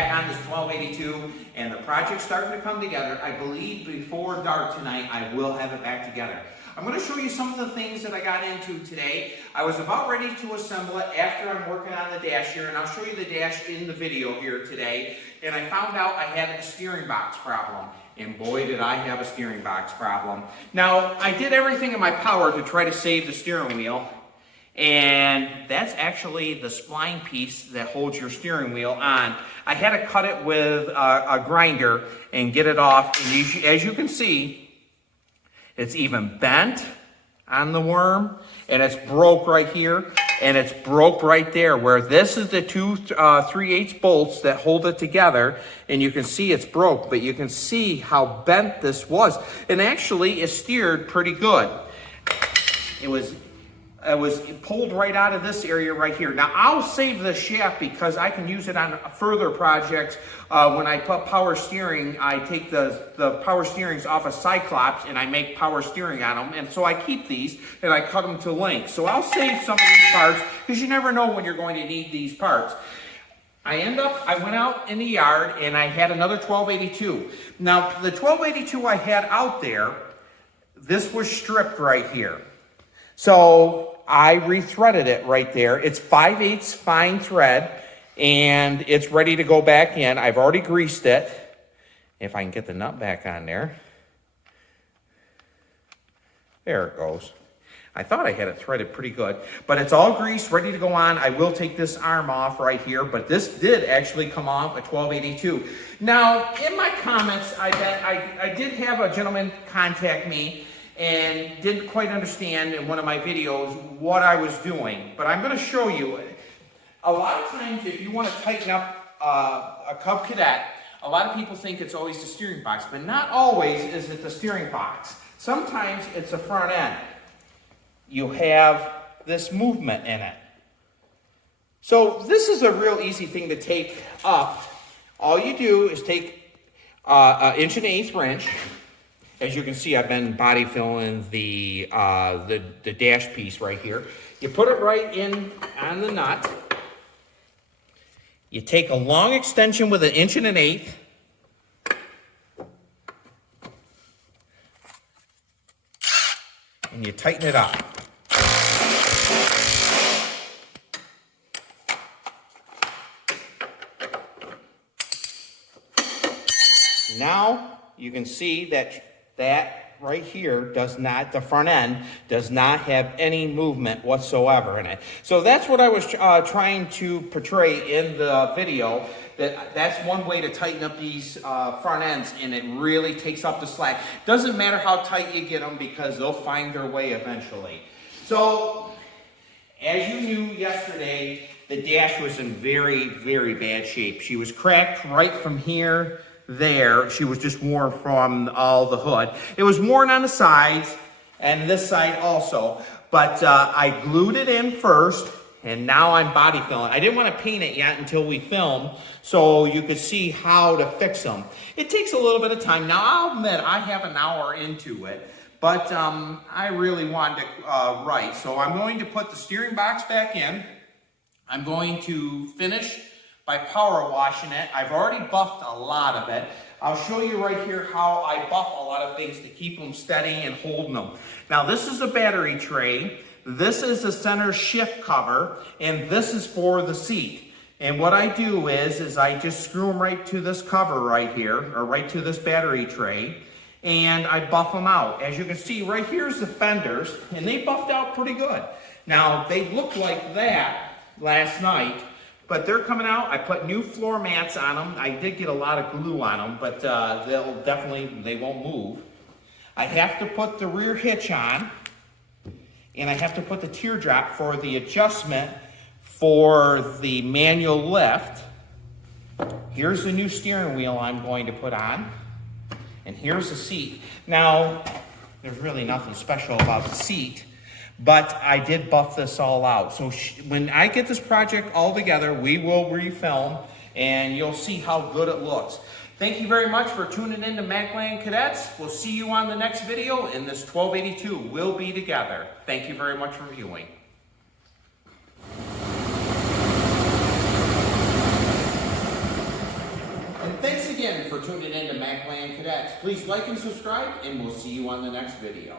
back on this 1282, and the project's starting to come together. I believe before dark tonight, I will have it back together. I'm going to show you some of the things that I got into today. I was about ready to assemble it after I'm working on the dash here, and I'll show you the dash in the video here today. And I found out I had a steering box problem. And boy, did I have a steering box problem. Now, I did everything in my power to try to save the steering wheel. And that's actually the spline piece that holds your steering wheel on. I had to cut it with a grinder and get it off. And as you can see, it's even bent on the worm, and it's broke right here, and it's broke right there, where this is the two 3/8 bolts that hold it together, and you can see it's broke, but you can see how bent this was. And actually, it steered pretty good. It was pulled right out of this area right here. Now, I'll save the shaft because I can use it on further projects. When I put power steering, I take the power steerings off of Cyclops and I make power steering on them. And so I keep these and I cut them to length. So I'll save some of these parts because you never know when you're going to need these parts. I went out in the yard and I had another 1282. Now, the 1282 I had out there, this was stripped right here. So I rethreaded it right there. It's 5/8 fine thread, and it's ready to go back in. I've already greased it. If I can get the nut back on there. There it goes. I thought I had it threaded pretty good, but it's all greased, ready to go on. I will take this arm off right here, but this did actually come off a 1282. Now, in my comments, I did have a gentleman contact me and didn't quite understand in one of my videos what I was doing. But I'm going to show you. A lot of times, if you want to tighten up a Cub Cadet, a lot of people think it's always the steering box, but not always is it the steering box. Sometimes it's the front end. You have this movement in it. So this is a real easy thing to take up. All you do is take an 1/8 wrench. As you can see, I've been body filling the dash piece right here. You put it right in on the nut. You take a long extension with an 1/8 and you tighten it up. Now you can see that right here the front end does not have any movement whatsoever in it. So that's what I was trying to portray in the video. That's one way to tighten up these front ends, and it really takes up the slack. Doesn't matter how tight you get them because they'll find their way eventually. So as you knew yesterday, the dash was in very, very bad shape. She was cracked right from here there. She was just worn from all the hood. It was worn on the sides and this side also, but I glued it in first, and now I'm body filling. I didn't want to paint it yet until we film, so you could see how to fix them. It takes a little bit of time. Now, I'll admit I have an hour into it, but I really wanted to write. So I'm going to put the steering box back in. I'm going to finish by power washing it. I've already buffed a lot of it. I'll show you right here how I buff a lot of things to keep them steady and holding them. Now, this is a battery tray. This is the center shift cover, and this is for the seat. And what I do is I just screw them right to this cover right here, or right to this battery tray, and I buff them out. As you can see, right here's the fenders, and they buffed out pretty good. Now, they looked like that last night, but they're coming out. I put new floor mats on them. I did get a lot of glue on them, but they won't move. I have to put the rear hitch on, and I have to put the teardrop for the adjustment for the manual lift. Here's the new steering wheel I'm going to put on, and here's the seat. Now, there's really nothing special about the seat, but I did buff this all out. So when I get this project all together, we will refilm, and you'll see how good it looks. Thank you very much for tuning in to Mackland Cadets. We'll see you on the next video, and this 1282 will be together. Thank you very much for viewing. again for tuning in to Mackland Cadets. Please like and subscribe, and we'll see you on the next video.